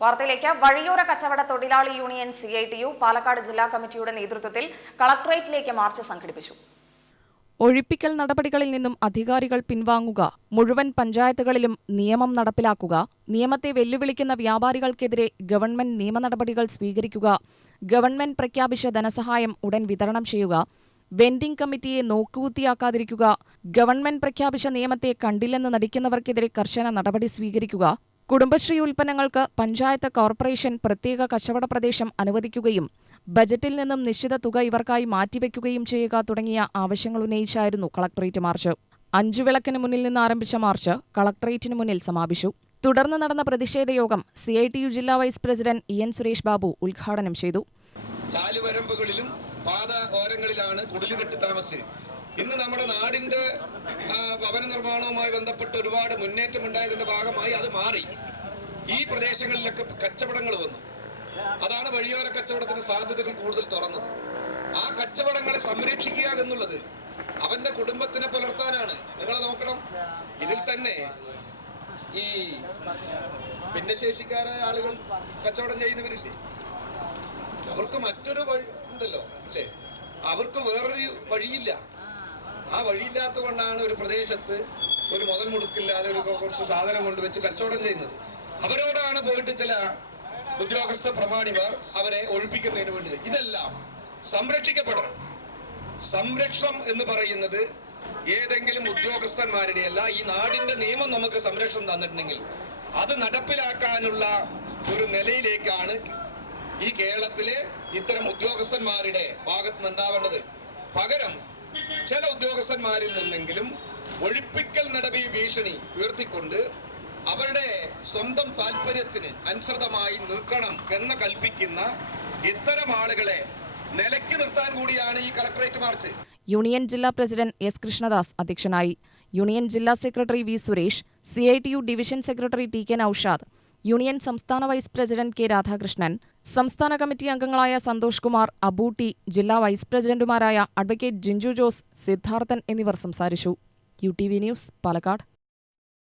വാർത്തയിലേക്ക്. വഴിയോര കച്ചവട തൊഴിലാളി union C I T U Palakkad ജില്ലാ കമ്മിറ്റിയുടെ നേതൃത്വത്തിൽ കളക്ടറേറ്റിലേക്ക് മാർച്ച് സംഘടിപ്പിച്ചു. ഒഴിപ്പിക്കൽ നടപടികളിൽ നിന്നും അധികാരികൾ പിൻവാങ്ങുക മുഴുവൻ പഞ്ചായത്തുകളിലും നിയമം നടപ്പിലാക്കുക നിയമത്തെ വെല്ലുവിളിക്കുന്ന വ്യാപാരികൾക്കെതിരെ ഗവൺമെന്റ് നിയമ നടപടികൾ സ്വീകരിക്കുക ഗവൺമെന്റ് പ്രഖ്യാപിച്ച ധനസഹായം ഉടൻ വിതരണം ചെയ്യുക വെൻഡിംഗ് കമ്മിറ്റിയെ നോക്കുകുത്തിയാക്കാതിരിക്കുക ഗവൺമെന്റ് പ്രഖ്യാപിച്ച നിയമത്തെ കണ്ടില്ലെന്ന് നടിക്കുന്നവർക്കെതിരെ കർശന നടപടി സ്വീകരിക്കുക കുടുംബശ്രീ ഉൽപ്പന്നങ്ങൾക്ക് പഞ്ചായത്ത് കോർപ്പറേഷൻ പ്രത്യേക കച്ചവട പ്രദേശം അനുവദിക്കുകയും ബജറ്റിൽ നിന്നും നിശ്ചിത തുക ഇവർക്കായി മാറ്റിവെക്കുകയും ചെയ്യുക തുടങ്ങിയ ആവശ്യങ്ങൾ ഉന്നയിച്ചായിരുന്നു കളക്ടറേറ്റ് മാർച്ച്. അഞ്ചു വിളക്കിന് മുന്നിൽ നിന്ന് ആരംഭിച്ച മാർച്ച് കളക്ടറേറ്റിന് മുന്നിൽ സമാപിച്ചു. തുടർന്ന് നടന്ന പ്രതിഷേധ യോഗം സി ഐ ടി യു ജില്ലാ vice president E N Suresh Babu ഉദ്ഘാടനം ചെയ്തു. ചാലുവരമ്പുകളിലും പാത ഓരങ്ങളിലാണ് കുടിലുകെട്ട് താമസിച്ചത്. ഇന്ന് നമ്മുടെ നാടിന്റെ ഭവന നിർമ്മാണവുമായി ബന്ധപ്പെട്ട് ഒരുപാട് മുന്നേറ്റം ഉണ്ടായതിന്റെ ഭാഗമായി അത് മാറി. ഈ പ്രദേശങ്ങളിലൊക്കെ കച്ചവടങ്ങൾ വന്നു. അതാണ് വഴിയോര കച്ചവടത്തിന് സാധ്യതകൾ കൂടുതൽ തുറന്നത്. ആ കച്ചവടങ്ങളെ സംരക്ഷിക്കുക എന്നുള്ളത് അവന്റെ കുടുംബത്തിനെ പുലർത്താനാണ്. നിങ്ങൾ നോക്കണം ഇതിൽ തന്നെ ഈ ഭിന്നശേഷിക്കാരായ ആളുകൾ കച്ചവടം ചെയ്യുന്നവരില്ലേ? അവർക്ക് മറ്റൊരു വഴി ഉണ്ടല്ലോ അല്ലേ? അവർക്ക് വേറൊരു വഴിയില്ല. ആ വഴിയില്ലാത്ത കൊണ്ടാണ് ഒരു പ്രദേശത്ത് ഒരു മുതൽ മുടുക്കില്ലാതെ ഒരു കുറച്ച് സാധനം കൊണ്ടുവച്ച് കച്ചവടം ചെയ്യുന്നത്. അവരോടാണ് പോയിട്ട് ചില ഉദ്യോഗസ്ഥ പ്രമാണിമാർ അവരെ ഒഴിപ്പിക്കുന്നതിന് വേണ്ടി ഇതെല്ലാം സംരക്ഷിക്കപ്പെടണം. സംരക്ഷണം എന്ന് പറയുന്നത് ഏതെങ്കിലും ഉദ്യോഗസ്ഥന്മാരുടെ അല്ല ഈ നാടിന്റെ നിയമം നമുക്ക് സംരക്ഷണം തന്നിട്ടുണ്ടെങ്കിൽ അത് നടപ്പിലാക്കാനുള്ള ഒരു നിലയിലേക്കാണ് ഈ കേരളത്തിലെ ഇത്തരം ഉദ്യോഗസ്ഥന്മാരുടെ ഭാഗത്ത് നിന്നുണ്ടാവേണ്ടത് പകരം ചില ഉദ്യോഗസ്ഥന്മാരിൽ നിന്നെങ്കിലും ഒഴിപ്പിക്കൽ നടപടി ഭീഷണി ഉയർത്തിക്കൊണ്ട് അവരുടെ സ്വന്തം താല്പര്യത്തിന് അനുസൃതമായി നിൽക്കണം എന്ന് കൽപ്പിക്കുന്ന ഇത്തരം ആളുകളെ നിലയ്ക്ക് നിർത്താൻ കൂടിയാണ് ഈ കളക്ടറേറ്റ് മാർച്ച്. യൂണിയൻ ജില്ലാ പ്രസിഡന്റ് എസ് കൃഷ്ണദാസ് അധ്യക്ഷനായി. യൂണിയൻ ജില്ലാ secretary V Suresh C division secretary T K Noushad union സംസ്ഥാന വൈസ് പ്രസിഡന്റ് കെ രാധാകൃഷ്ണൻ സംസ്ഥാന കമ്മിറ്റി അംഗങ്ങളായ സന്തോഷ് കുമാർ അബൂട്ടി ജില്ലാ വൈസ് പ്രസിഡന്റുമാരായ അഡ്വക്കേറ്റ് ജിഞ്ചു ജോസ് സിദ്ധാർത്ഥൻ എന്നിവർ സംസാരിച്ചു. U T V news Palakkad.